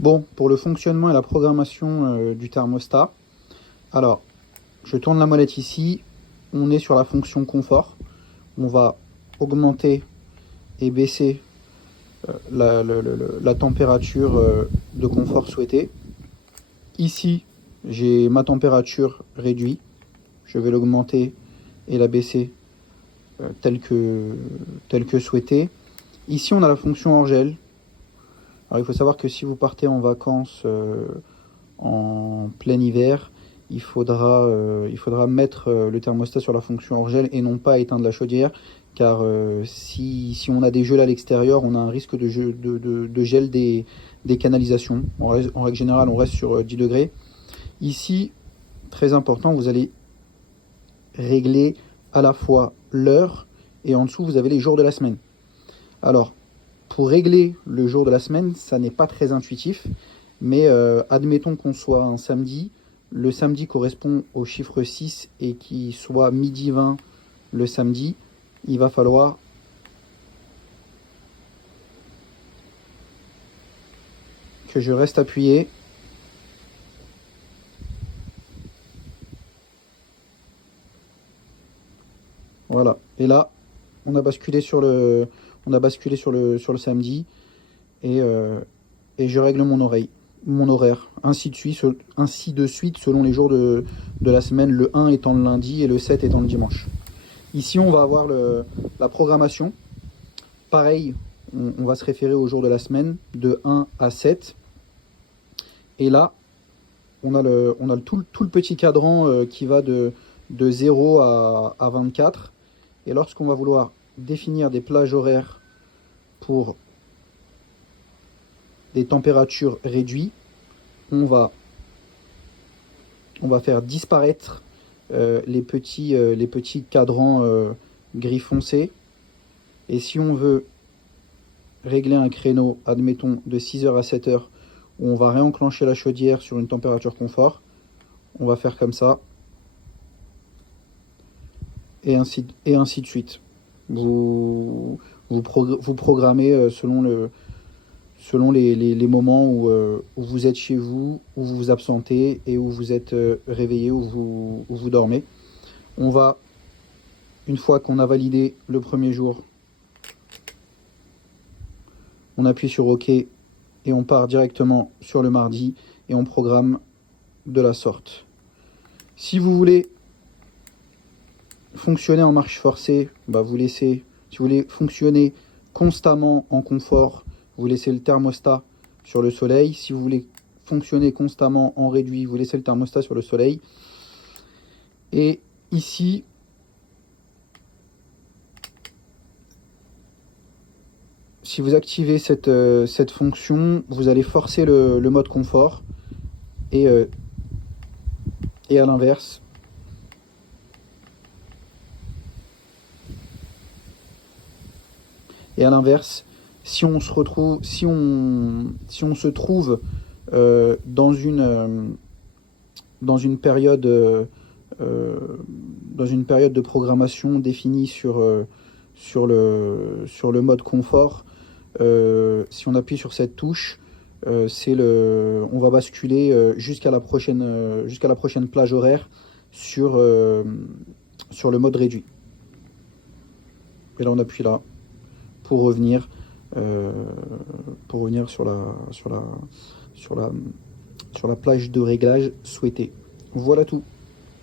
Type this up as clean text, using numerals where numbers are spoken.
Bon, pour le fonctionnement et la programmation du thermostat, alors je tourne la molette ici, on est sur la fonction confort, on va augmenter et baisser la température de confort souhaitée. Ici, j'ai ma température réduite, je vais l'augmenter et la baisser telle que souhaité. Ici, on a la fonction hors gel. Alors, il faut savoir que si vous partez en vacances en plein hiver, il faudra mettre le thermostat sur la fonction hors gel et non pas éteindre la chaudière, car si on a des gels à l'extérieur, on a un risque de gel des canalisations. En règle générale, on reste sur 10 degrés. Ici, très important, vous allez régler à la fois l'heure et en dessous, vous avez les jours de la semaine. Alors, pour régler le jour de la semaine, ça n'est pas très intuitif, mais admettons qu'on soit un samedi, le samedi correspond au chiffre 6 et qu'il soit midi 20 le samedi, il va falloir que je reste appuyé. Voilà, et là, on a basculé sur le samedi et je règle mon horaire, ainsi de suite selon les jours de la semaine, le 1 étant le lundi et le 7 étant le dimanche. Ici, on va avoir la programmation. Pareil, on va se référer au jour de la semaine, de 1 à 7. Et là, on a tout le petit cadran qui va de 0 à 24. Et lorsqu'on va vouloir définir des plages horaires pour des températures réduites, on va faire disparaître les petits cadrans gris foncé. Et si on veut régler un créneau, admettons, de 6h à 7h, où on va réenclencher la chaudière sur une température confort, on va faire comme ça, et ainsi de suite. Vous programmez selon les moments où vous êtes chez vous, où vous vous absentez et où vous êtes réveillé, où vous dormez. On va, une fois qu'on a validé le premier jour, on appuie sur OK et on part directement sur le mardi et on programme de la sorte. Si vous voulez fonctionner en marche forcée, bah si vous voulez fonctionner constamment en confort, vous laissez le thermostat sur le soleil. Si vous voulez fonctionner constamment en réduit, vous laissez le thermostat sur le soleil. Et ici, si vous activez cette fonction, vous allez forcer le mode confort et à l'inverse. Et à l'inverse, si on se trouve dans une période de programmation définie sur le mode confort, si on appuie sur cette touche, on va basculer jusqu'à la prochaine plage horaire sur le mode réduit. Et là, on appuie là pour revenir sur la plage de réglage souhaitée. Voilà tout.